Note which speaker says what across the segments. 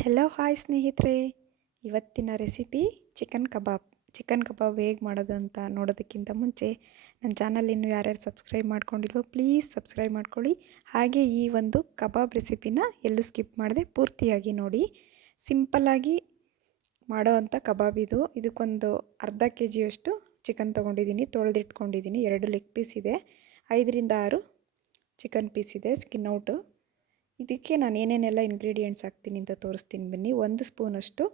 Speaker 1: Hello hi ಸ್ನೇಹಿತರೆ. ಇವತ್ತಿನ recipe chicken kebab chicken kebab ಹೇಗೆ ಮಾಡೋದು ಅಂತ ನೋಡೋದಕ್ಕಿಂತ ಮುಂಚೆ ನನ್ನ ಚಾನಲ್ ಇನ್ನು ಯಾರ್ಯಾರು ಸಬ್ಸ್ಕ್ರೈಬ್ ಮಾಡ್ಕೊಂಡಿಲ್ವೋ ಪ್ಲೀಸ್ ಸಬ್ಸ್ಕ್ರೈಬ್ ಮಾಡ್ಕೊಳ್ಳಿ. ಹಾಗೆ ಈ ಒಂದು ಕಬಾಬ್ ರೆಸಿಪಿನ ಎಲ್ಲೂ ಸ್ಕಿಪ್ ಮಾಡದೆ ಪೂರ್ತಿಯಾಗಿ ನೋಡಿ. ಸಿಂಪಲ್ಲಾಗಿ ಮಾಡೋ ಅಂಥ ಕಬಾಬ್ ಇದು. ಇದಕ್ಕೊಂದು ಅರ್ಧ ಕೆ ಜಿಯಷ್ಟು ಚಿಕನ್ ತೊಗೊಂಡಿದ್ದೀನಿ. ತೊಳೆದಿಟ್ಕೊಂಡಿದ್ದೀನಿ. ಎರಡು ಲೆಗ್ ಪೀಸ್ ಇದೆ. ಐದರಿಂದ ಆರು ಚಿಕನ್ ಪೀಸ್ ಇದೆ. ಸ್ಕಿನ್ ಔಟು ಇದಕ್ಕೆ ನಾನು ಏನೇನೆಲ್ಲ ಇಂಗ್ರೀಡಿಯೆಂಟ್ಸ್ ಹಾಕ್ತೀನಿ ಅಂತ ತೋರಿಸ್ತೀನಿ ಬನ್ನಿ. ಒಂದು ಸ್ಪೂನಷ್ಟು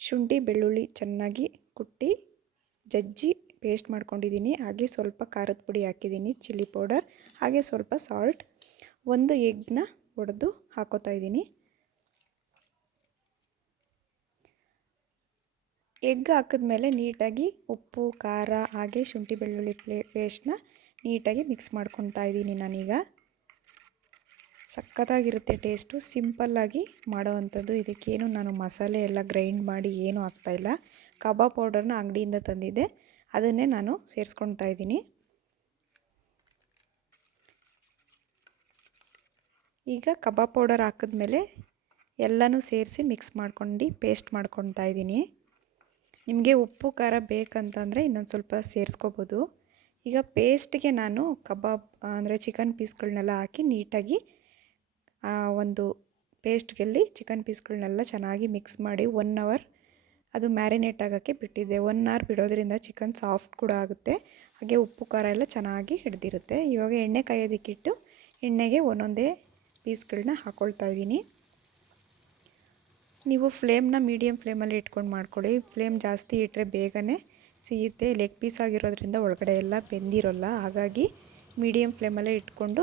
Speaker 1: ಶುಂಠಿ, ಬೆಳ್ಳುಳ್ಳಿ ಚೆನ್ನಾಗಿ ಕುಟ್ಟಿ, ಜಜ್ಜಿ ಪೇಸ್ಟ್ ಮಾಡ್ಕೊಂಡಿದ್ದೀನಿ. ಹಾಗೆ ಸ್ವಲ್ಪ ಖಾರದ ಪುಡಿ ಹಾಕಿದ್ದೀನಿ ಚಿಲ್ಲಿ ಪೌಡರ್ ಹಾಗೆ ಸ್ವಲ್ಪ ಸಾಲ್ಟ್ ಒಂದು ಎಗ್ನ ಒಡೆದು ಹಾಕೋತಾ ಇದ್ದೀನಿ. ಎಗ್ ಹಾಕಿದ್ಮೇಲೆ ನೀಟಾಗಿ ಉಪ್ಪು, ಖಾರ ಹಾಗೆ ಶುಂಠಿ, ಬೆಳ್ಳುಳ್ಳಿ ಪ್ಲೇ ಪೇಸ್ಟ್ನ ನೀಟಾಗಿ ಮಿಕ್ಸ್ ಮಾಡ್ಕೊತಾ ಇದ್ದೀನಿ ನಾನೀಗ. ಸಖತ್ತಾಗಿರುತ್ತೆ ಟೇಸ್ಟು, ಸಿಂಪಲ್ಲಾಗಿ ಮಾಡೋವಂಥದ್ದು. ಇದಕ್ಕೇನು ನಾನು ಮಸಾಲೆ ಎಲ್ಲ ಗ್ರೈಂಡ್ ಮಾಡಿ ಏನೂ ಆಗ್ತಾಯಿಲ್ಲ ಕಬಾಬ್ ಪೌಡರ್ನ ಅಂಗಡಿಯಿಂದ ತಂದಿದ್ದೆ. ಅದನ್ನೇ ನಾನು ಸೇರಿಸ್ಕೊಳ್ತಾ ಇದ್ದೀನಿ. ಈಗ ಕಬಾಬ್ ಪೌಡರ್ ಹಾಕಿದ್ಮೇಲೆ ಎಲ್ಲನೂ ಸೇರಿಸಿ ಮಿಕ್ಸ್ ಮಾಡ್ಕೊಂಡು ಪೇಸ್ಟ್ ಮಾಡ್ಕೊತಾ ಇದ್ದೀನಿ. ನಿಮಗೆ ಉಪ್ಪು, ಖಾರ ಬೇಕಂತಂದರೆ ಇನ್ನೊಂದು ಸ್ವಲ್ಪ ಸೇರಿಸ್ಕೋಬೋದು. ಈಗ ಪೇಸ್ಟ್ಗೆ ನಾನು ಕಬಾಬ್, ಅಂದರೆ ಚಿಕನ್ ಪೀಸ್ಗಳನ್ನೆಲ್ಲ ಹಾಕಿ ನೀಟಾಗಿ ಒಂದು ಪೇಸ್ಟ್ಗೆಲ್ಲಿ ಚಿಕನ್ ಪೀಸ್ಗಳನ್ನೆಲ್ಲ ಚೆನ್ನಾಗಿ ಮಿಕ್ಸ್ ಮಾಡಿ ಒನ್ ಅವರ್ ಅದು ಮ್ಯಾರಿನೇಟ್ ಆಗೋಕ್ಕೆ ಬಿಟ್ಟಿದ್ದೆ. ಒನ್ ಅವರ್ ಬಿಡೋದ್ರಿಂದ ಚಿಕನ್ ಸಾಫ್ಟ್ ಕೂಡ ಆಗುತ್ತೆ. ಹಾಗೆ ಉಪ್ಪು, ಖಾರ ಎಲ್ಲ ಚೆನ್ನಾಗಿ ಹಿಡ್ದಿರುತ್ತೆ. ಇವಾಗ ಎಣ್ಣೆ ಕಾಯೋದಿಕ್ಕಿಟ್ಟು ಎಣ್ಣೆಗೆ ಒಂದೊಂದೇ ಪೀಸ್ಗಳನ್ನ ಹಾಕ್ಕೊಳ್ತಾ ಇದ್ದೀನಿ. ನೀವು ಫ್ಲೇಮ್ನ ಮೀಡಿಯಮ್ ಫ್ಲೇಮಲ್ಲಿ ಇಟ್ಕೊಂಡು ಮಾಡ್ಕೊಳ್ಳಿ. ಫ್ಲೇಮ್ ಜಾಸ್ತಿ ಇಟ್ಟರೆ ಬೇಗನೆ ಸಿಗುತ್ತೆ. ಲೆಗ್ ಪೀಸ್ ಆಗಿರೋದ್ರಿಂದ ಒಳಗಡೆ ಎಲ್ಲ ಬೆಂದಿರೋಲ್ಲ. ಹಾಗಾಗಿ ಮೀಡಿಯಮ್ ಫ್ಲೇಮಲ್ಲೇ ಇಟ್ಕೊಂಡು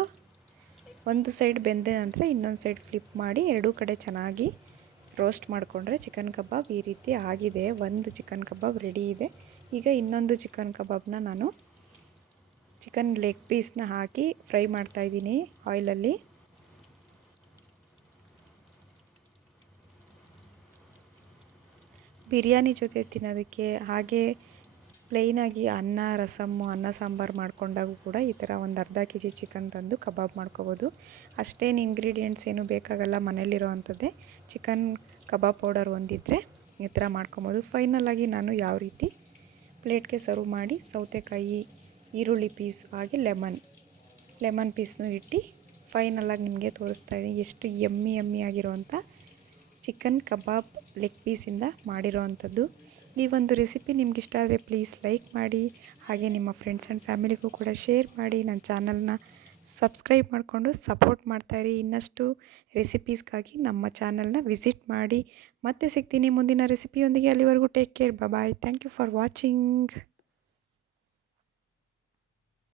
Speaker 1: ಒಂದು ಸೈಡ್ ಬೆಂದ ನಂತರ ಇನ್ನೊಂದು ಸೈಡ್ ಫ್ಲಿಪ್ ಮಾಡಿ ಎರಡೂ ಕಡೆ ಚೆನ್ನಾಗಿ ರೋಸ್ಟ್ ಮಾಡಿಕೊಂಡ್ರೆ ಚಿಕನ್ ಕಬಾಬ್ ಈ ರೀತಿ ಆಗಿದೆ. ಒಂದು ಚಿಕನ್ ಕಬಾಬ್ ರೆಡಿ ಇದೆ. ಈಗ ಇನ್ನೊಂದು ಚಿಕನ್ ಕಬಾಬ್ನ ನಾನು ಚಿಕನ್ ಲೆಗ್ ಪೀಸ್ನ ಹಾಕಿ ಫ್ರೈ ಮಾಡ್ತಾಯಿದ್ದೀನಿ ಆಯಿಲಲ್ಲಿ ಬಿರಿಯಾನಿ ಜೊತೆ ತಿನ್ನೋದಕ್ಕೆ ಹಾಗೆ ಪ್ಲೈನಾಗಿ ಅನ್ನ, ರಸಮ್ಮು, ಅನ್ನ, ಸಾಂಬಾರು ಮಾಡ್ಕೊಂಡಾಗೂ ಕೂಡ ಈ ಥರ ಒಂದು ಅರ್ಧ ಕೆ ಜಿ ಚಿಕನ್ ತಂದು ಕಬಾಬ್ ಮಾಡ್ಕೋಬೋದು. ಅಷ್ಟೇನು ಇಂಗ್ರೀಡಿಯೆಂಟ್ಸ್ ಏನು ಬೇಕಾಗಲ್ಲ ಮನೇಲಿರೋ ಅಂಥದ್ದೇ ಚಿಕನ್, ಕಬಾಬ್ ಪೌಡರ್ ಒಂದಿದ್ದರೆ ಈ ಥರ ಮಾಡ್ಕೊಬೋದು. ಫೈನಲಾಗಿ ನಾನು ಯಾವ ರೀತಿ ಪ್ಲೇಟ್ಗೆ ಸರ್ವ್ ಮಾಡಿ ಸೌತೆಕಾಯಿ, ಈರುಳ್ಳಿ ಪೀಸ್ ಹಾಗೆ ಲೆಮನ್ ಲೆಮನ್ ಪೀಸ್ನು ಇಟ್ಟು ಫೈನಲಾಗಿ ನಿಮಗೆ ತೋರಿಸ್ತಾ ಇದ್ದೀನಿ. ಎಷ್ಟು ಎಮ್ಮಿ ಎಮ್ಮಿ ಆಗಿರೋವಂಥ ಚಿಕನ್ ಕಬಾಬ್ ಲೆಗ್ ಪೀಸಿಂದ ಮಾಡಿರೋ ಅಂಥದ್ದು ಈ ಒಂದು ರೆಸಿಪಿ ನಿಮ್ಗೆ ಇಷ್ಟ ಆದರೆ ಪ್ಲೀಸ್ ಲೈಕ್ ಮಾಡಿ, ಹಾಗೆ ನಿಮ್ಮ ಫ್ರೆಂಡ್ಸ್ ಆ್ಯಂಡ್ ಫ್ಯಾಮಿಲಿಗೂ ಕೂಡ ಶೇರ್ ಮಾಡಿ, ನನ್ನ ಚಾನಲ್ನ ಸಬ್ಸ್ಕ್ರೈಬ್ ಮಾಡಿಕೊಂಡು ಸಪೋರ್ಟ್ ಮಾಡ್ತಾಯಿರಿ ಇನ್ನಷ್ಟು ರೆಸಿಪೀಸ್ಗಾಗಿ ನಮ್ಮ ಚಾನಲ್ನ ವಿಸಿಟ್ ಮಾಡಿ. ಮತ್ತೆ ಸಿಗ್ತೀನಿ ಮುಂದಿನ ರೆಸಿಪಿಯೊಂದಿಗೆ ಅಲ್ಲಿವರೆಗೂ take care bye thank you for watching